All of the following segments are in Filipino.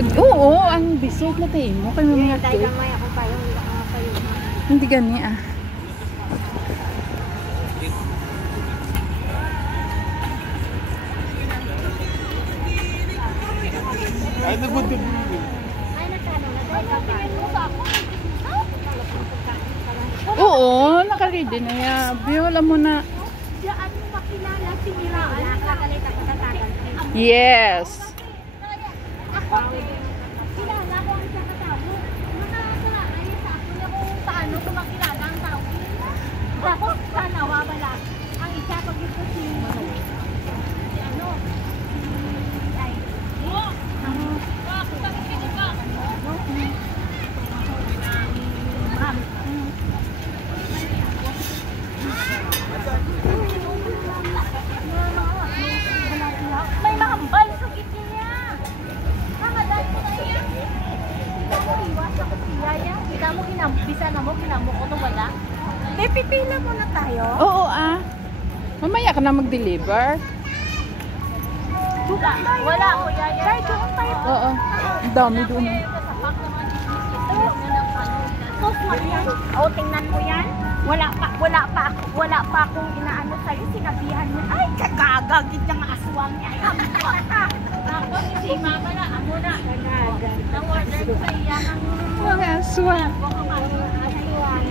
Oo, ang bisog na tayo mo. Kaya mga Dahil gamay ako pa yung hindi gani ah. Ay, nagbuntun. Oo, nakaready na yan. Biola mo na. Diyan mo makilala si Miraan. Nakakalit ako sa tagal. Yes. Ako, kilala ko ang sa katao. Nakakalaay sa akin na kung paano ko makilala ang tao. Ako, sana wawala. Ang isa pag ito si ano? Ay. May mahambal sa kitchen niya. Nakadali ko na iya. Kita mo iwas ako siya yan. Kita mo kinambisa na mo, kinamok ko to wala. May pipila muna tayo. Oo ah. Mamaya ka na mag-deliver. Wala ko yan. Dahil doon tayo. Oo. Ang dami doon. Oh, tingnan mo yan. Wala pa akong inaano sa'yo. Sinabihan mo, ay, kagagagit yung aswang niya. Ako, hindi mama na. Amo na. Nang-order ko sa iya ng Mga aswang. aswang.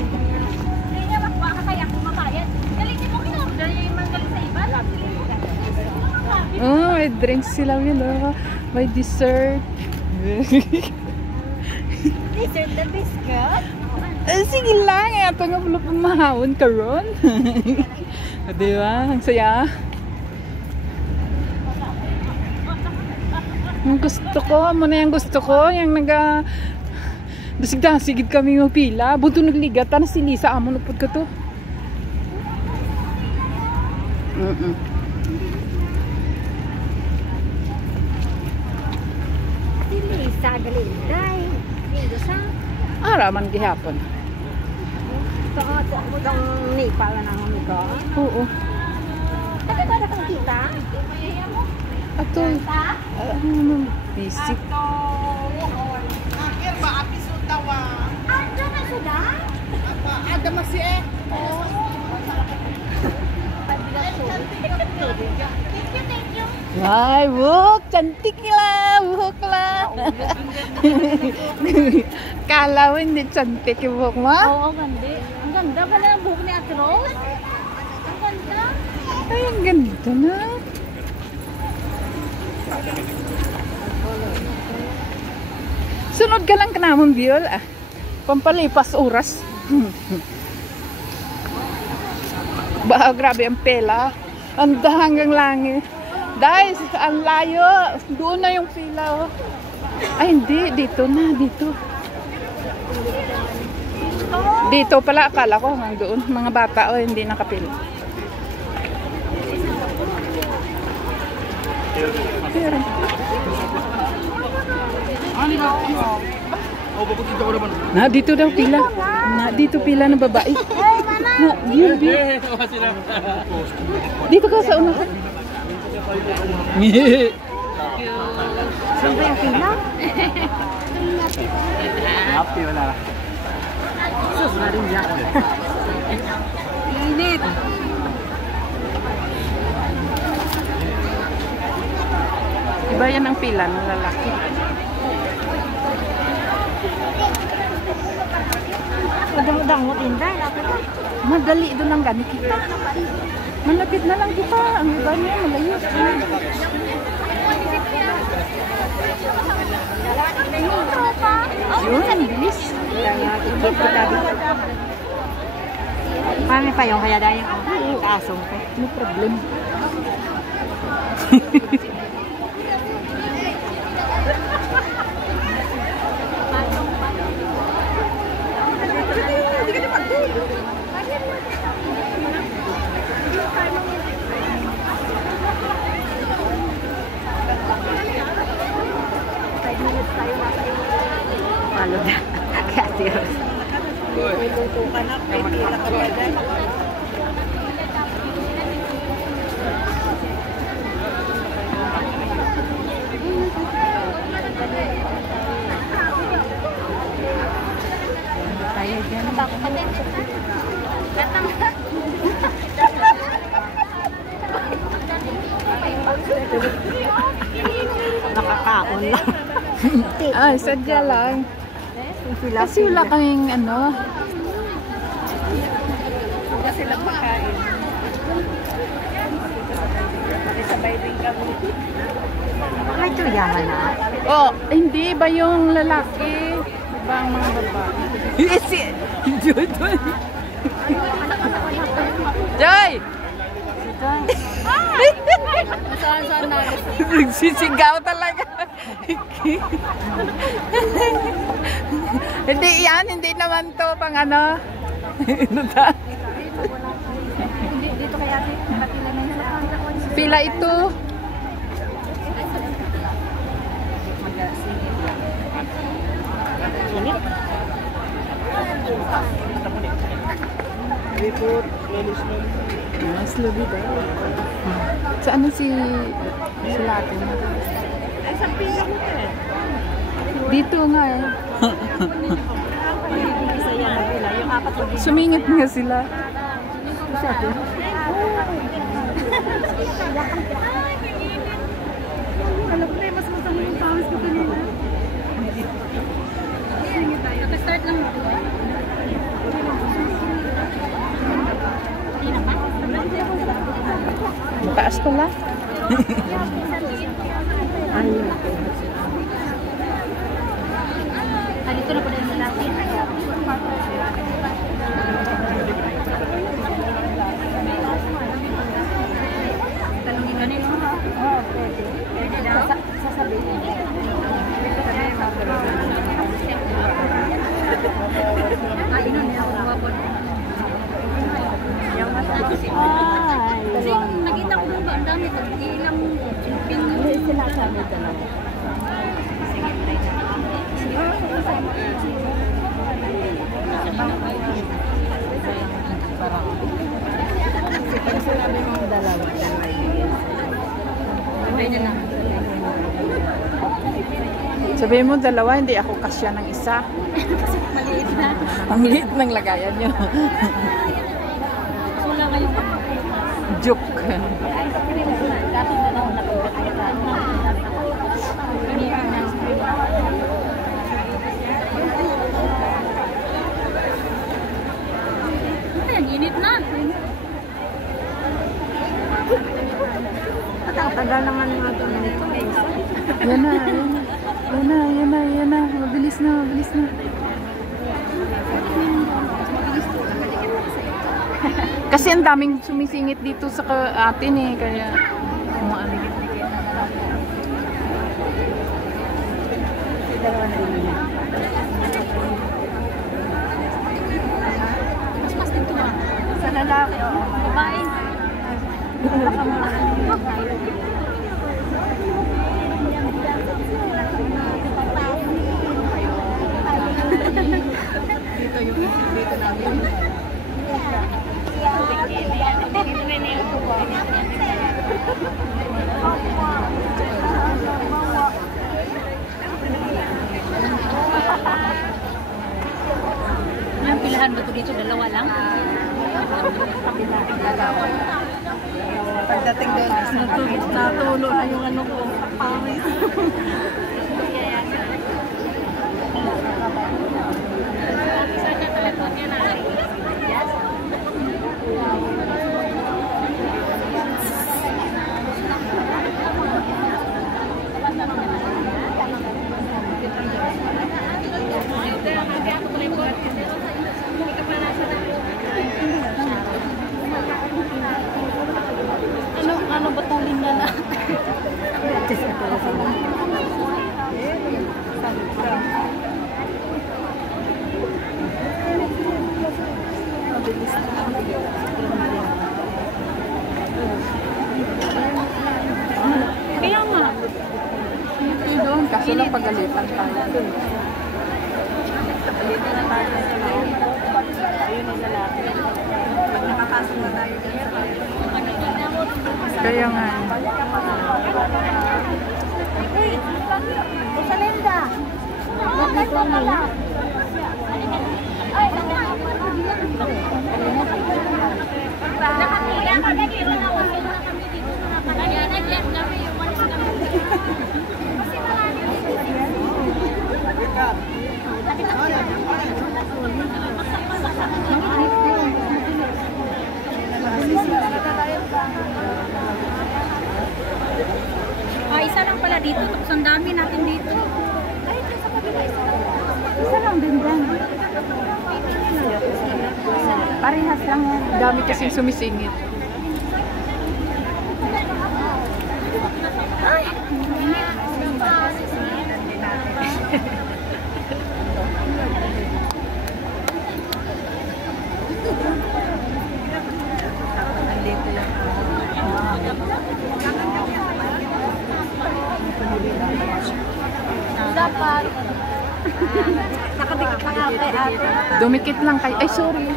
Hindi niya makuha ka kaya kung mabayad. Galing mo kinorder yung manggaling sa iba. Oh, may drinks sila yun oh. May dessert. Dessert the biscuit. Sige lang, ito nga pala pamahawon ka ron. Diba? Ang saya. Yung gusto ko, ano na yung gusto ko, yung dasig-dasigid kami yung pila. Bunto nagligat, na si Lisa, amo nupod ka to. Si Lisa Galinday. Dito sa Araman gihapon. ito mo itong Nepal na nang amigo. Oo. Kasi ba kang kita? Ato, busy. Akhir ba, episode daw Ando na suda? Ada masih Thank you. Ay, buhok! Cantik lah! Buhok lah! Kala mo hindi cantik yung buhok mo? Oo, ganda. Ang ganda pala ng buhok ni Ate Rose. Ang ganda. Ay, ang ganda na. Sunod ka lang ka naman, Biol. Ah, pampalipas oras. Bah, grabe ang pela. Ang hanggang langit. Dahil, ang layo. Doon na yung pila. Oh. Ay, hindi. Dito na. Dito. Dito pala. Akala ko hanggang doon. Mga bata, oh, hindi nakapila. Pero, na, dito daw pila. Na, dito pila ng babae. Na, yun, dito ka sa una. Saan ba yung pila? Happy wala. Sus, Maria. Init. Iba yan ang pila ng lalaki. Madang-dangot inday. Madali doon lang gani kita. Malapit na lang kita. Ang iba niya, malayo. Yun, ang bilis. Kami pa yung kaya dahil yung kasong ko. No problem. Palo na. Kaya tiros. Tutukan na, may pila ka ba dyan? Bako ka din. Gatang. Nakakaon lang. Ay, sadya lang. Kasi wala kaming ano. Wala silang pagkain. Sabay din kami. Baka ito yaman na? Oh, hindi ba yung lalaki? Diba ang mga babae? Yes, Joy! Joy! Saan na? Nagsisigaw talaga. Hindi yan, hindi naman to pang ano. Dito kaya patila na yun. Pila ito. Mas labi daw. Saan na si Latin? Ay, sa pila mo eh. Dito nga eh. Isa yan na pila. Yung apat na pila. Sumingit nga sila. Alam ko na mas masama yung pawis ko kanina. Naka-start lang mo. Taas pala. Dito na po na yung lalaki. Talungin ka nila. Oo, pwede. Sasabihin. Ay, ino niya ako mawapon. Ay, Nakita ko ba ang dami ito? Ilang ping. sinasabi dalawa. Pag sinabi mong dalawa, Pwede na. Sabihin mo dalawa, hindi ako kasya ng isa. Maliit na. Ang liit ng lagayan nyo. Wala ngayong Joke. Dati na lang nakapagkakita. Pinira na. Ay, ang init na. ang tagal naman nga ito nito. Yan na, yan na. Yan na, yan na, yan na. Mabilis na, mabilis na. Kasi ang daming sumisingit dito sa atin eh, kaya umaano. Dalawa na rin yun. Mas dito ah. Sa lalaki, oo. Babae. Dito namin. Ang pilahan ba ito dito? Dalawa lang? Pagdating doon, natulo na yung ano ko. Pawis. Ano ba itong linda na? Kaya nga. Hindi doon, kaso lang pagalitan tayo. Dito na tayo sa loob. Ayun yung lalaki. Pag nakapasok na tayo dyan sa kanila. Kaya nga. Sa Linda. Dito na. Kaya kami dito na kami dito na kami. Kaya nag-left kami. Umalis kami. Kasi marami yung isa lang pala dito. Tapos ang dami natin dito. Kahit sa kabila, isa lang din dyan. Parehas lang yan. Dami kasing sumisingit. Ay! Dapat nakadikit lang ako kay ate. Dumikit lang kayo. Ay, sorry.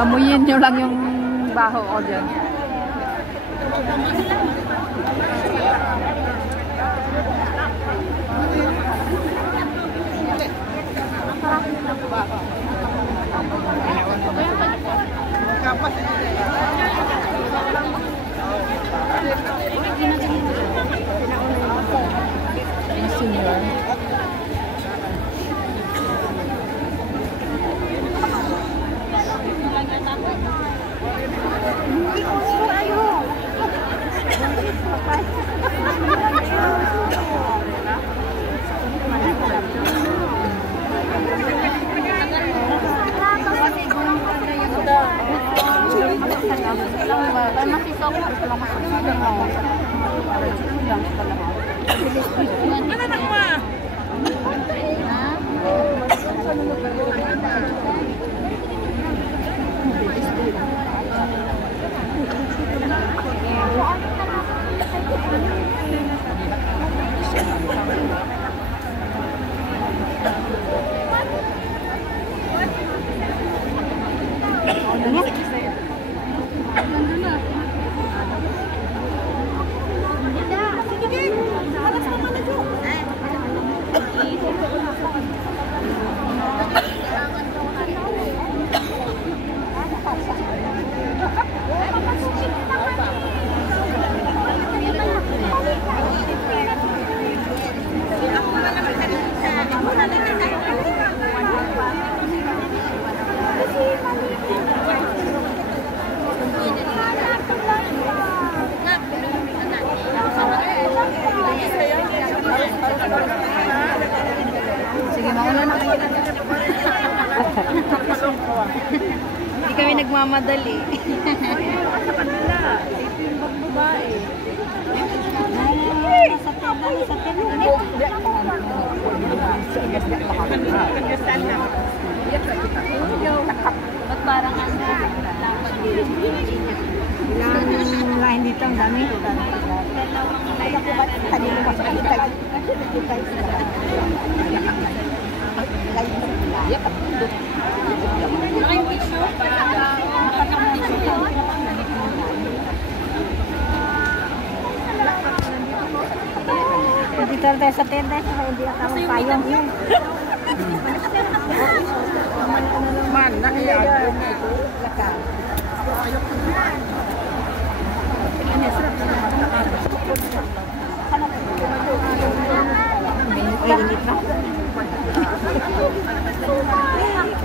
Amuyin nyo lang yung baho ko dyan. Senior. Sige, mauna na kayo. Hindi kami nagmamadali. Sa kanila, ito yung babae. Sa ba't parang ang dapat ilang lahin dito, ang dami. Kanina mas dito tayo sa tenda, hindi akong payong yun. Man, nakiyag. Laka. Init na.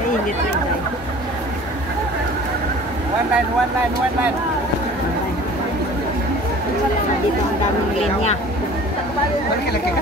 Init na. One line. Dito ang daming linya. Laki ka.